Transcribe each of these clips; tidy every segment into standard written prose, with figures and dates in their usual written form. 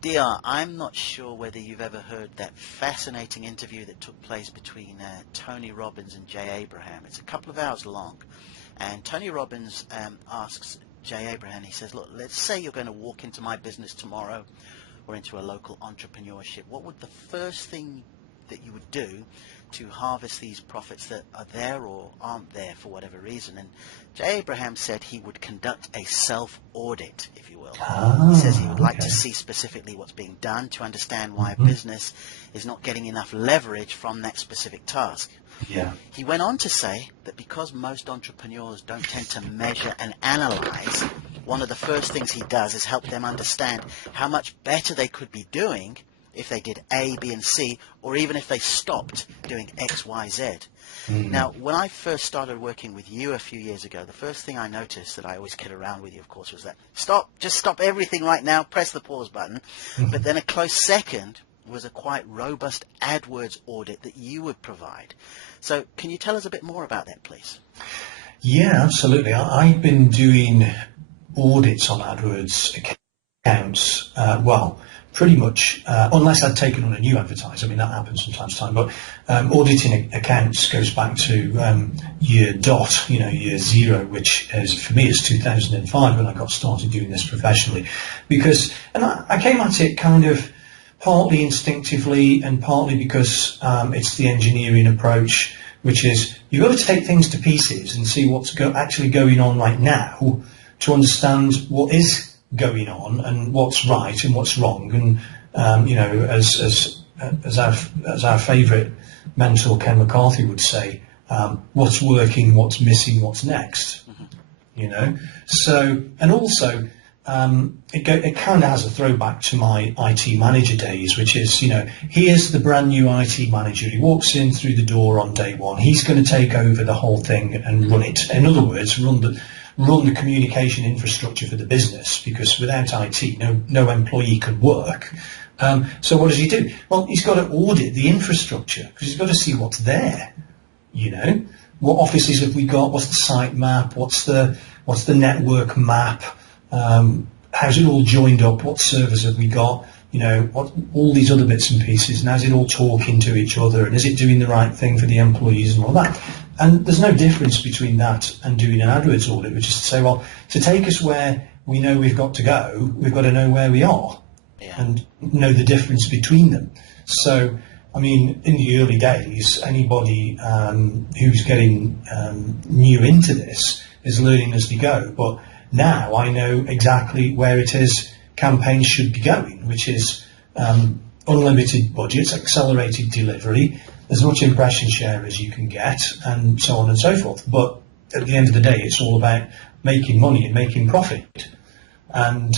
DR, I'm not sure whether you've ever heard that fascinating interview that took place between Tony Robbins and Jay Abraham. It's a couple of hours long, and Tony Robbins asks Jay Abraham, he says, look, let's say you're going to walk into my business tomorrow or into a local entrepreneurship. What would the first thing that you would do to harvest these profits that are there or aren't there for whatever reason? And Jay Abraham said he would conduct a self-audit, if you will. He says he would like to see specifically what's being done to understand why a business is not getting enough leverage from that specific task. Yeah. He went on to say that because most entrepreneurs don't tend to measure and analyze, one of the first things he does is help them understand how much better they could be doing if they did A, B, and C, or even if they stopped doing X, Y, Z. Now, when I first started working with you a few years ago, the first thing I noticed that I always kid around with you, of course, was that just stop everything right now, press the pause button. But then a close second was a quite robust AdWords audit that you would provide. So can you tell us a bit more about that, please? Yeah, absolutely. I've been doing audits on AdWords accounts, pretty much, unless I'd taken on a new advertiser. I mean, that happens from time to time, but auditing accounts goes back to year dot, year zero, which is, for me, is 2005 when I got started doing this professionally. And I came at it kind of partly instinctively and partly because it's the engineering approach, which is you've got to take things to pieces and see what's actually going on right now to understand what is going on and what's right and what's wrong. And as our favourite mentor Ken McCarthy would say, what's working, what's missing, what's next. So, and also it kind of has a throwback to my IT manager days, which is, here's the brand new IT manager. He walks in through the door on day one. He's going to take over the whole thing and run it. In other words, run the communication infrastructure for the business, because without IT, no employee can work. So what does he do? Well, he's got to audit the infrastructure because he's got to see what's there. What offices have we got? What's the site map? What's the network map? How's it all joined up? What servers have we got? What all these other bits and pieces, and how's it all talking to each other? And is it doing the right thing for the employees and all that? And there's no difference between that and doing an AdWords audit, which is to say, well, to take us where we know we've got to go, we've got to know where we are and know the difference between them. So, I mean, in the early days, anybody who's getting new into this is learning as they go. But now I know exactly where it is campaigns should be going, which is unlimited budgets, accelerated delivery, as much impression share as you can get, and so on and so forth. But at the end of the day, it's all about making money and making profit. And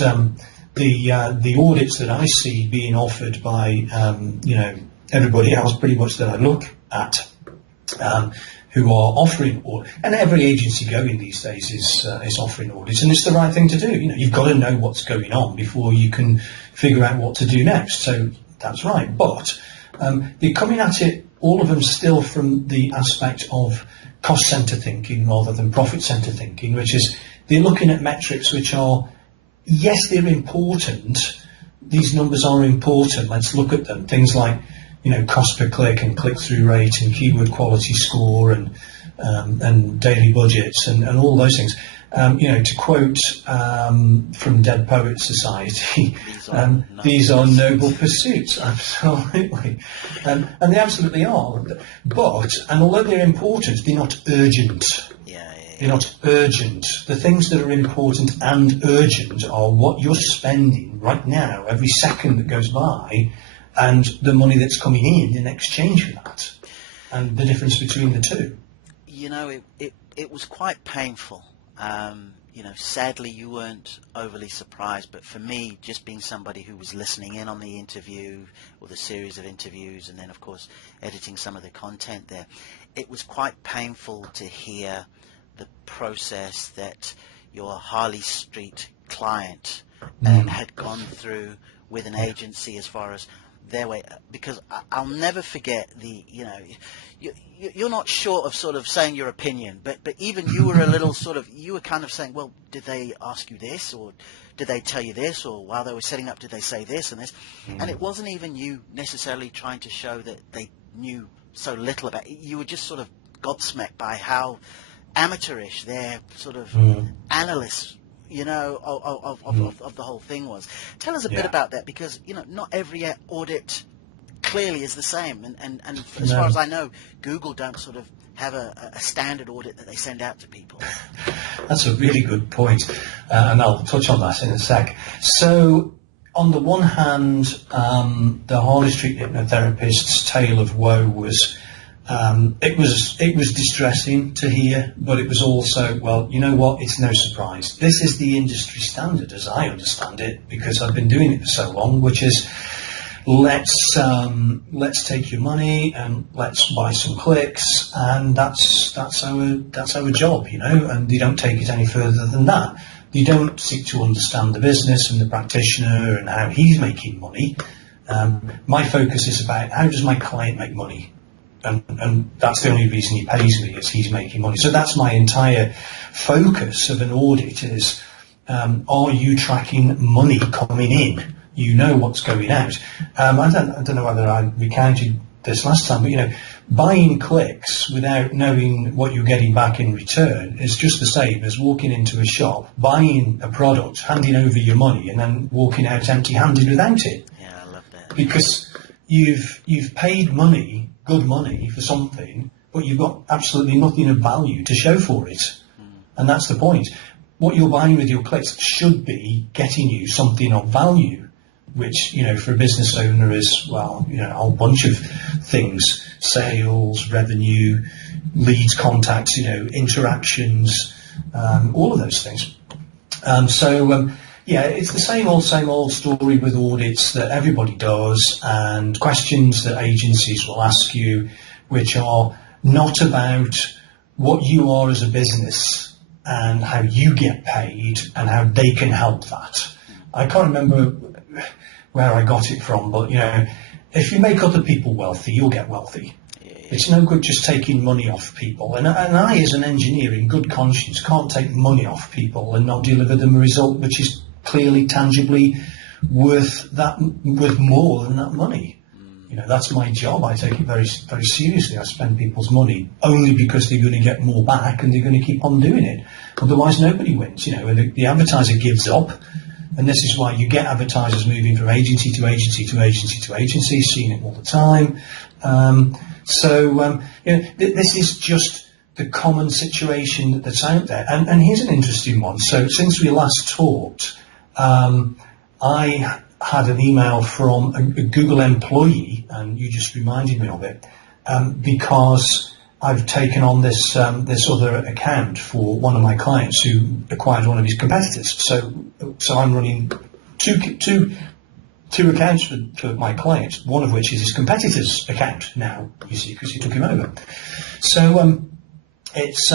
the audits that I see being offered by everybody else pretty much that I look at, who are offering audits, and every agency going these days is offering audits, and it's the right thing to do. You've got to know what's going on before you can figure out what to do next. So that's right. But they're coming at it, all of them, still from the aspect of cost centre thinking rather than profit centre thinking, which is they're looking at metrics which are, yes, they're important. These numbers are important. Let's look at them. Things like cost per click and click-through rate and keyword quality score and daily budgets and all those things. To quote from Dead Poets Society, these are noble pursuits, absolutely. And they absolutely are. But, and although they're important, they're not urgent. They're not urgent. The things that are important and urgent are what you're spending right now, every second that goes by, and the money that's coming in exchange for that, and the difference between the two. It was quite painful. Sadly, you weren't overly surprised, but for me, just being somebody who was listening in on the interview or the series of interviews, and then, of course, editing some of the content there, it was quite painful to hear the process that your Harley Street client had gone through with an agency as far as their way, because I'll never forget you're not short of sort of saying your opinion, but even you were a little you were kind of saying, well, did they ask you this, or did they tell you this, or while they were setting up, did they say this and this? And it wasn't even you necessarily trying to show that they knew so little about it. You were just sort of gobsmacked by how amateurish their sort of analysts, of the whole thing was. Tell us a bit about that, because not every audit clearly is the same, and as far as I know, Google don't sort of have a standard audit that they send out to people. That's a really good point, and I'll touch on that in a sec. So on the one hand, the Harley Street hypnotherapist's tale of woe was it was distressing to hear, but it was also, well, you know what, it's no surprise. This is the industry standard, as I understand it, because I've been doing it for so long, which is let's take your money and let's buy some clicks, and that's our job, and you don't take it any further than that. You don't seek to understand the business and the practitioner and how he's making money. My focus is about how does my client make money? And that's the only reason he pays me, is he's making money. So that's my entire focus of an audit is, are you tracking money coming in? You know what's going out. I don't know whether I recounted this last time, but buying clicks without knowing what you're getting back in return is just the same as walking into a shop, buying a product, handing over your money, and then walking out empty-handed without it. Yeah, I love that. Because you've paid money, good money, for something, but you've got absolutely nothing of value to show for it. And that's the point. What you're buying with your clicks should be getting you something of value, which, for a business owner is, well, a whole bunch of things: sales, revenue, leads, contacts, interactions, all of those things. It's the same old story with audits that everybody does, and questions that agencies will ask you, which are not about what you are as a business and how you get paid and how they can help that. I can't remember where I got it from, but if you make other people wealthy, you'll get wealthy. It's no good just taking money off people, and I, as an engineer, in good conscience, can't take money off people and not deliver them a result which is clearly, tangibly worth more than that money. That's my job. I take it very, very seriously. I spend people's money only because they're going to get more back, and they're going to keep on doing it. Otherwise, nobody wins. And the advertiser gives up. And this is why you get advertisers moving from agency to agency to agency to agency, seeing it all the time. This is just the common situation that's out there. And here's an interesting one. So since we last talked, I had an email from a Google employee, and you just reminded me of it, because I've taken on this other account for one of my clients who acquired one of his competitors. So I'm running two accounts for my client, one of which is his competitor's account now, you see, because he took him over. So it's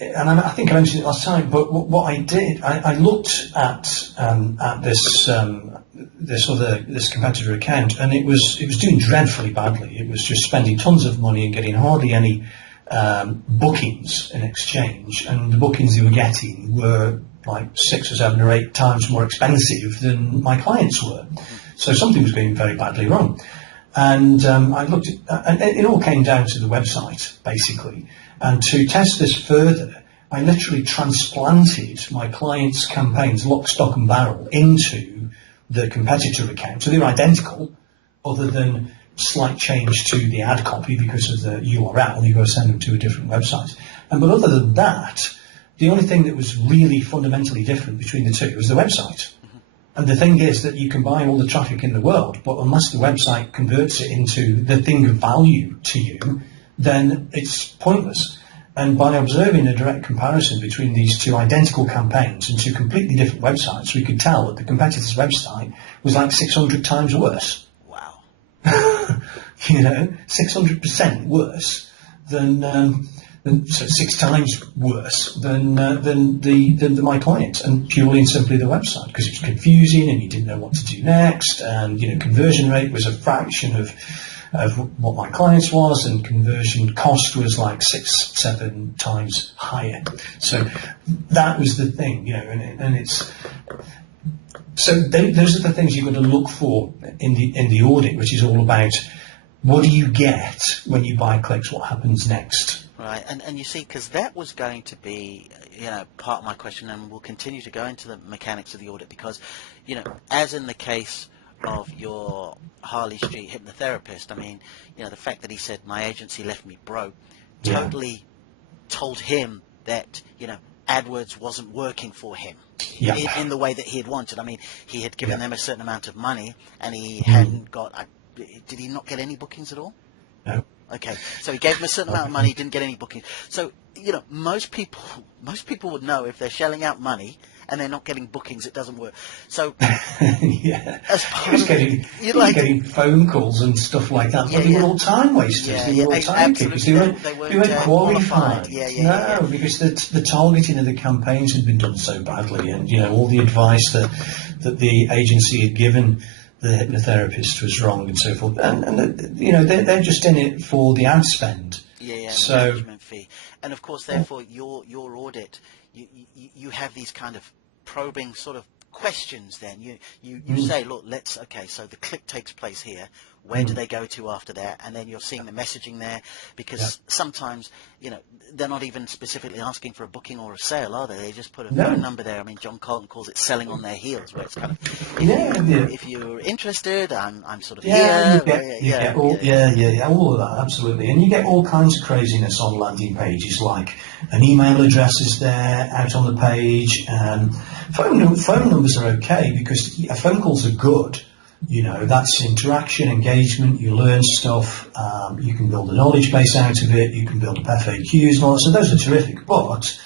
and I think I mentioned it last time, but what I did, I looked at this competitor account, and it was doing dreadfully badly. It was just spending tons of money and getting hardly any bookings in exchange, and the bookings they were getting were like 6 or 7 or 8 times more expensive than my clients were. So something was going very badly wrong. And I looked at, and it all came down to the website, basically. And to test this further, I literally transplanted my clients' campaigns, lock, stock and barrel, into the competitor account. So they're identical, other than slight change to the ad copy because of the URL. You've got to send them to a different website. But other than that, the only thing that was really fundamentally different between the two was the website. And the thing is that you can buy all the traffic in the world, but unless the website converts it into the thing of value to you, then it's pointless. And by observing a direct comparison between these two identical campaigns and two completely different websites, we could tell that the competitor's website was like 600 times worse. Wow. 600% worse than so 6 times worse than my client, and purely and simply the website, because it was confusing and you didn't know what to do next, and conversion rate was a fraction of what my client's was, and conversion cost was like 6-7 times higher. So that was the thing, and it's so those are the things you've got to look for in the audit, which is all about what do you get when you buy clicks, what happens next. Right, and you see, because that was going to be, part of my question, and we'll continue to go into the mechanics of the audit, because, as in the case of your Harley Street hypnotherapist, I mean, the fact that he said my agency left me broke, totally told him that, AdWords wasn't working for him in the way that he had wanted. I mean, he had given them a certain amount of money, and he hadn't got, did he not get any bookings at all? No. Okay, so he gave them a certain amount of money, he didn't get any bookings. So, most people would know if they're shelling out money and they're not getting bookings, it doesn't work. So, as part of getting phone calls and stuff like that. But they were all time wasters. They were all time keepers. They weren't qualified. Because the targeting of the campaigns had been done so badly, and all the advice that the agency had given the hypnotherapist was wrong, and so forth. And they're just in it for the ad spend. So, the management fee. And of course, therefore, your audit, you have these kind of probing sort of questions. Then you say, look, so the click takes place here. Where do they go to after that? And then you're seeing the messaging there, because sometimes they're not even specifically asking for a booking or a sale, are they? They just put a phone number there. I mean, John Colton calls it selling on their heels, where it's kind of if you're interested, I'm sort of here. All of that, absolutely. And you get all kinds of craziness on landing pages, like an email address is there out on the page. Phone numbers are okay because phone calls are good. That's interaction, engagement, you learn stuff, you can build a knowledge base out of it, you can build up FAQs and all that, so those are terrific. But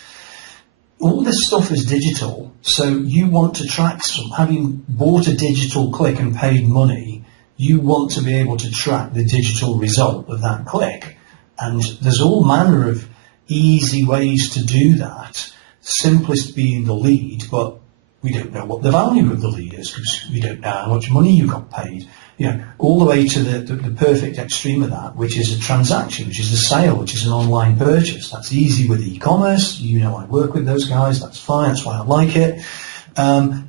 all this stuff is digital, so you want to track having bought a digital click and paid money, you want to be able to track the digital result of that click. And there's all manner of easy ways to do that, simplest being the lead, but we don't know what the value of the lead is because we don't know how much money you got paid. All the way to the perfect extreme of that, which is a transaction, which is a sale, which is an online purchase. That's easy with e-commerce. I work with those guys. That's fine. That's why I like it.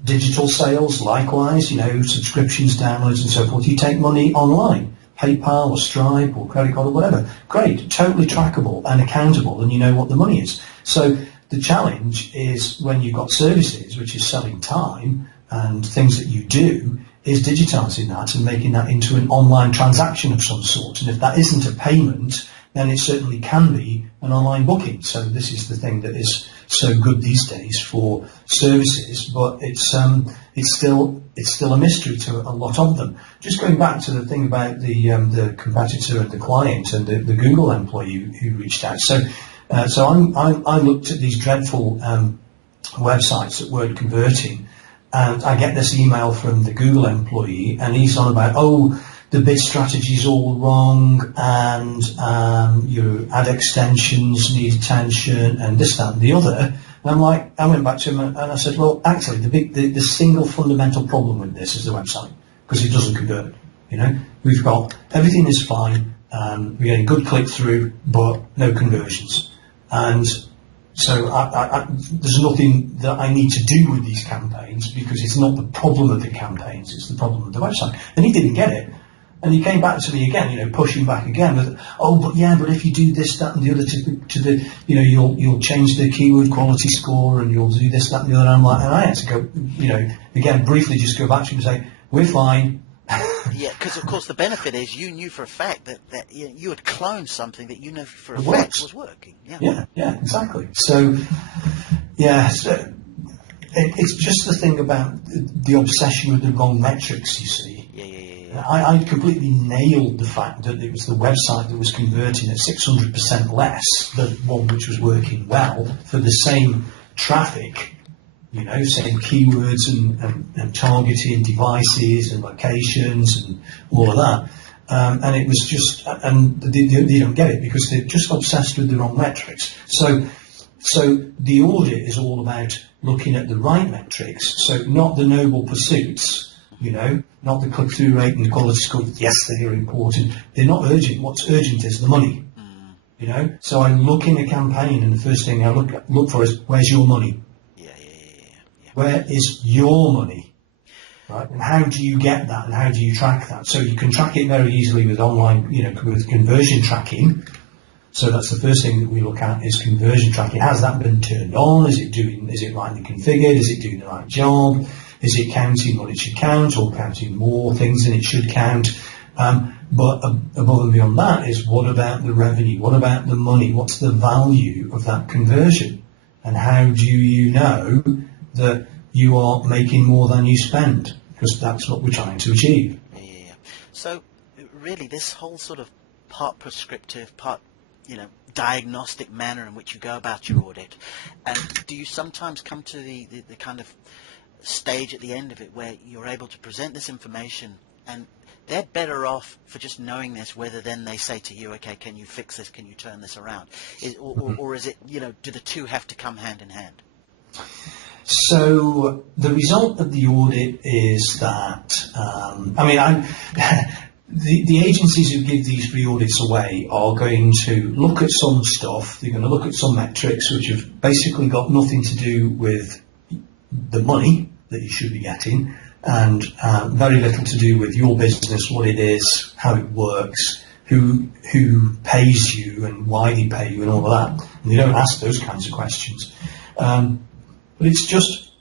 Digital sales, likewise, subscriptions, downloads, and so forth. You take money online, PayPal or Stripe or credit card or whatever. Great, totally trackable and accountable, and you know what the money is. So the challenge is when you've got services, which is selling time and things that you do, is digitizing that and making that into an online transaction of some sort. And if that isn't a payment, then it certainly can be an online booking. So this is the thing that is so good these days for services, but it's still a mystery to a lot of them. Just going back to the thing about the competitor and the client and the Google employee who reached out. So I looked at these dreadful websites that weren't converting, and I get this email from the Google employee, and he's on about, the bid strategy's all wrong, and your ad extensions need attention, and this, that, and the other. And I went back to him and I said, well, actually, the single fundamental problem with this is the website, because it doesn't convert. We've got everything is fine, we're getting good click through, but no conversions. And so there's nothing that I need to do with these campaigns, because it's not the problem of the campaigns, it's the problem of the website. And he didn't get it. And he came back to me again, pushing back again with, but if you do this, that, and the other to the, you'll change the keyword quality score, and you'll do this, that, and the other. And I had to go, again, briefly just go back to him and say, we're fine. Yeah, because of course the benefit is you knew for a fact that you had cloned something that you know for a fact was working. Yeah, exactly. So, it's just the thing about the obsession with the wrong metrics, you see. I completely nailed the fact that it was the website that was converting at 600% less than one which was working well for the same traffic, same keywords and targeting devices and locations and all of that. and it was just, and they don't get it because they're just obsessed with the wrong metrics. So the audit is all about looking at the right metrics, so not the noble pursuits, not the click-through rate and the quality score. Yes, they are important. They're not urgent. What's urgent is the money. So I look in a campaign, and the first thing I look for is, where's your money? Yeah. Where is your money? Right? And how do you get that, and how do you track that? So you can track it very easily with online, with conversion tracking. So that's the first thing that we look at is conversion tracking. Has that been turned on? Is it rightly configured? Is it doing the right job? Is it counting what it should count, or counting more things than it should count? But above and beyond that is, what about the revenue? What about the money? What's the value of that conversion? And how do you know that you are making more than you spend? Because that's what we're trying to achieve. Yeah. So really, this whole sort of part prescriptive, part diagnostic manner in which you go about your audit, and do you sometimes come to the kind of stage at the end of it where you're able to present this information, and they're better off for just knowing this, whether then they say to you, okay, can you fix this, can you turn this around, or is it, do the two have to come hand in hand? So the result of the audit is that, the agencies who give these free audits away are going to look at some stuff. They're going to look at some metrics which have basically got nothing to do with the money that you should be getting, and very little to do with your business, what it is, how it works, who pays you and why they pay you and all of that. And they don't ask those kinds of questions. But it's just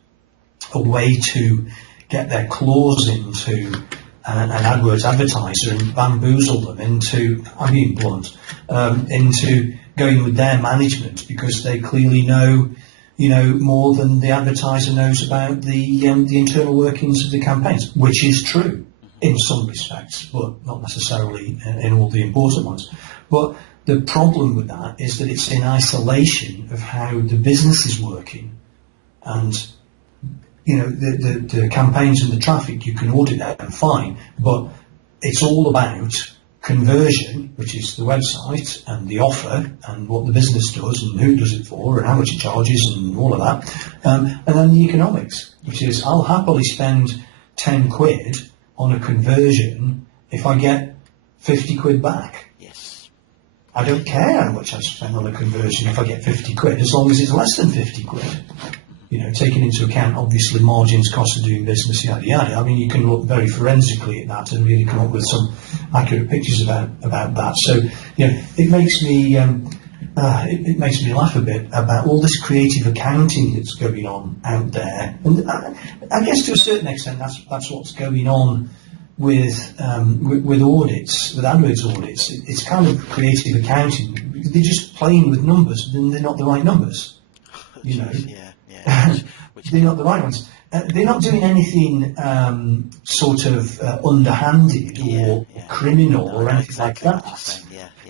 a way to get their claws into an AdWords advertiser and bamboozle them into, I'm being blunt, into going with their management, because they clearly know more than the advertiser knows about the internal workings of the campaigns, which is true in some respects, but not necessarily in all the important ones. But the problem with that is that it's in isolation of how the business is working. And the campaigns and the traffic, you can audit that and fine, but it's all about conversion, which is the website and the offer and what the business does and who does it for and how much it charges and all of that, and then the economics, which is, I'll happily spend 10 quid on a conversion if I get 50 quid back. Yes. I don't care how much I spend on a conversion if I get 50 quid, as long as it's less than 50 quid. Taking into account, obviously, margins, cost of doing business, yada, yada. I mean, you can look very forensically at that and really come up with some accurate pictures about that. So, it makes me it makes me laugh a bit about all this creative accounting that's going on out there. And I guess to a certain extent, that's what's going on with audits, with AdWords audits. It's kind of creative accounting. They're just playing with numbers, and they're not the right numbers. Yeah. They're not the right ones. They're not doing anything sort of underhanded or criminal or anything like that.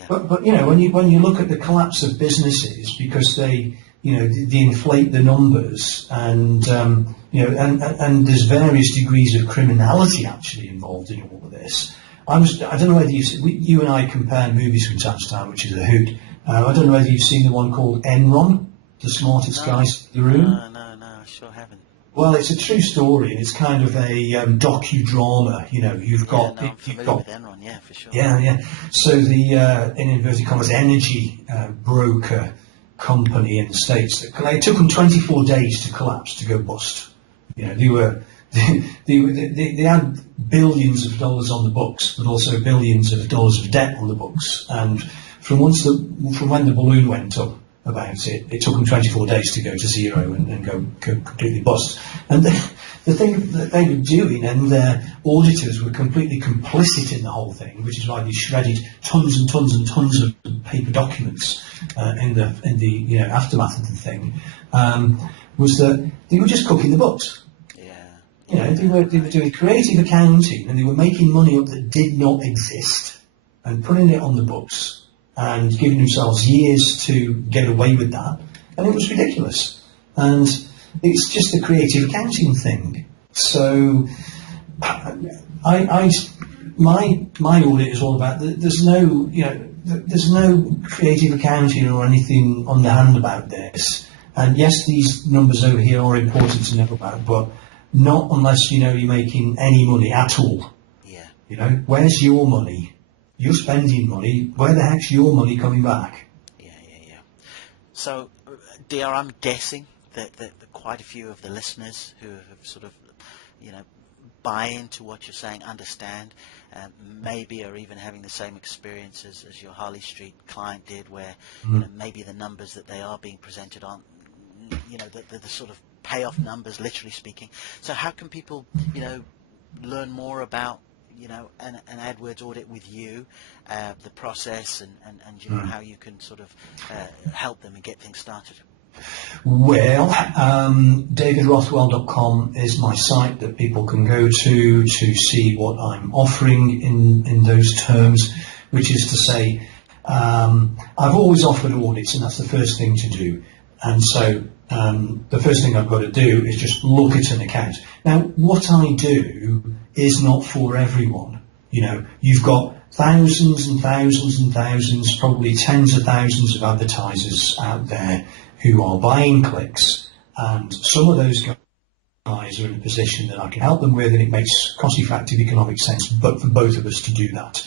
But when you look at the collapse of businesses because they inflate the numbers, and and there's various degrees of criminality actually involved in all of this. I don't know whether you and I compare movies from time to time, which is a hoot. I don't know whether you've seen the one called Enron, the smartest guys in the room. No, I sure haven't. Well, it's a true story, and it's kind of a docudrama. You've got with Enron, yeah, for sure. Yeah. So the in inverted commas energy broker company in the States, it took them 24 days to collapse, to go bust. They had billions of dollars on the books, but also billions of dollars of debt on the books. And from when the balloon went up about it took them 24 days to go to zero and go completely bust. And the thing that they were doing, and their auditors were completely complicit in the whole thing, which is why they shredded tons and tons and tons of paper documents in the aftermath of the thing, was that they were just cooking the books. Yeah. They were doing creative accounting, and they were making money up that did not exist and putting it on the books, and giving themselves years to get away with that, and it was ridiculous. And it's just a creative accounting thing. So I my audit is all about there's no there's no creative accounting or anything on the hand about this. And yes, these numbers over here are important to know about, but not unless you're making any money at all. Yeah. Where's your money? You're spending money. Where the heck's your money coming back? Yeah. So, DR, I'm guessing that quite a few of the listeners who have sort of, buy into what you're saying, understand, maybe are even having the same experiences as your Harley Street client did, where maybe the numbers that they are being presented on, the sort of payoff numbers, literally speaking. So how can people, learn more about, an AdWords audit with you, the process, and how you can sort of help them and get things started? Well, davidrothwell.com is my site that people can go to see what I'm offering in those terms, which is to say, I've always offered audits, and that's the first thing to do. And so the first thing I've got to do is just look at an account. Now, what I do is not for everyone. You've got thousands and thousands and thousands, probably tens of thousands of advertisers out there who are buying clicks, and some of those guys are in a position that I can help them with, and it makes cost-effective economic sense, but for both of us to do that.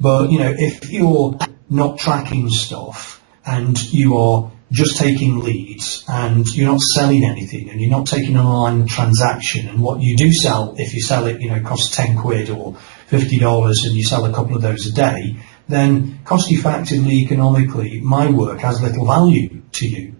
But if you're not tracking stuff and you are just taking leads and you're not selling anything and you're not taking an online transaction, and what you do sell, if you sell it, costs 10 quid or $50 and you sell a couple of those a day, then cost effectively, economically, my work has little value to you.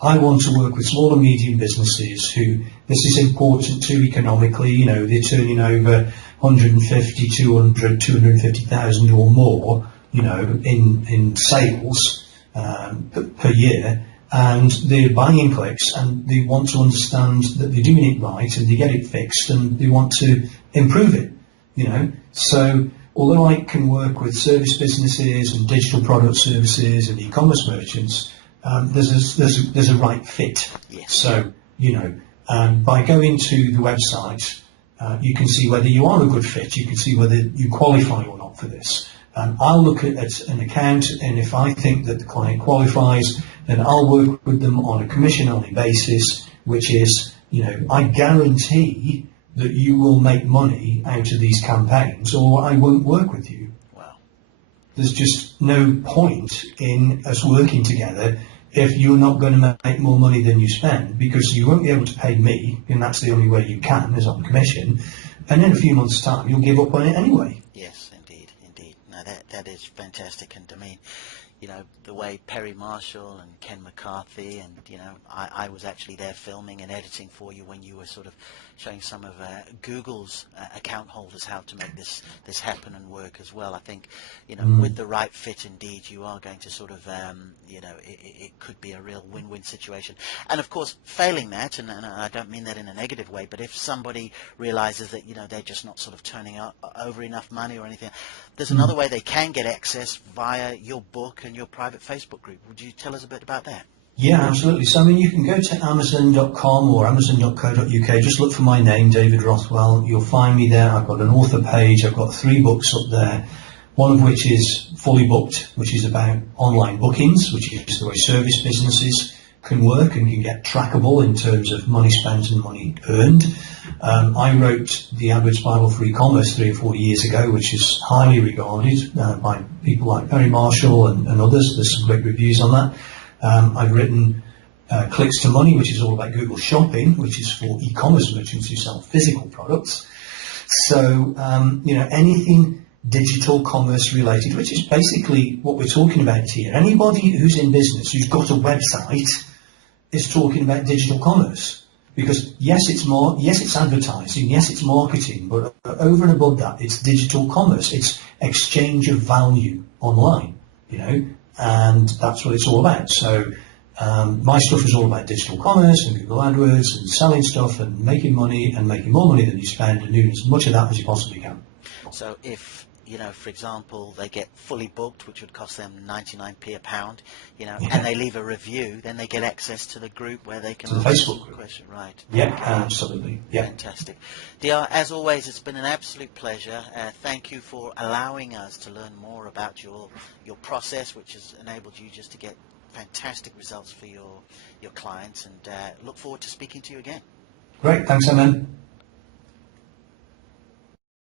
I want to work with small and medium businesses who this is important to economically. They're turning over 150, 200, 250,000 or more, in sales per year, and they're buying clicks, and they want to understand that they're doing it right, and they get it fixed, and they want to improve it. So although I can work with service businesses and digital product services and e-commerce merchants, there's a right fit. Yes. So by going to the website, you can see whether you are a good fit. You can see whether you qualify or not for this. I'll look at an account, and if I think that the client qualifies, then I'll work with them on a commission-only basis, which is, I guarantee that you will make money out of these campaigns, or I won't work with you. Wow. There's just no point in us working together if you're not going to make more money than you spend, because you won't be able to pay me, and that's the only way you can, is on commission, and in a few months' time you'll give up on it anyway. Yes, indeed. No, that is fantastic, and I mean, the way Perry Marshall and Ken McCarthy, and I was actually there filming and editing for you when you were sort of showing some of Google's account holders how to make this happen and work as well. I think with the right fit, indeed, you are going to sort of it could be a real win-win situation. And of course, failing that, and I don't mean that in a negative way, but if somebody realizes that they're just not sort of turning over enough money or anything, there's another way they can get access via your book and your private Facebook group. Would you tell us a bit about that? Yeah, absolutely. So, you can go to amazon.com or amazon.co.uk. Just look for my name, David Rothwell. You'll find me there. I've got an author page. I've got 3 books up there, one of which is fully booked, which is about online bookings, which is the way service businesses can work and can get trackable in terms of money spent and money earned. I wrote the AdWords Bible for e-commerce 3 or 4 years ago, which is highly regarded by people like Perry Marshall and others. There's some great reviews on that. I've written Clicks to Money, which is all about Google Shopping, which is for e-commerce merchants who sell physical products. So, anything digital commerce related, which is basically what we're talking about here. Anybody who's in business, who's got a website, is talking about digital commerce. Because yes, it's advertising, yes, it's marketing, but over and above that, it's digital commerce. It's exchange of value online, and that's what it's all about. So my stuff is all about digital commerce and Google Adwords and selling stuff and making money and making more money than you spend and doing as much of that as you possibly can. So if for example, they get fully booked, which would cost them 99p a pound, Yeah. and they leave a review, then they get access to the group where they can To the ask Facebook group. questions. Right. Yeah, Okay. absolutely. Yeah. Fantastic. DR, as always, it's been an absolute pleasure. Thank you for allowing us to learn more about your process, which has enabled you just to get fantastic results for your clients, and look forward to speaking to you again. Great. Thanks, Amen.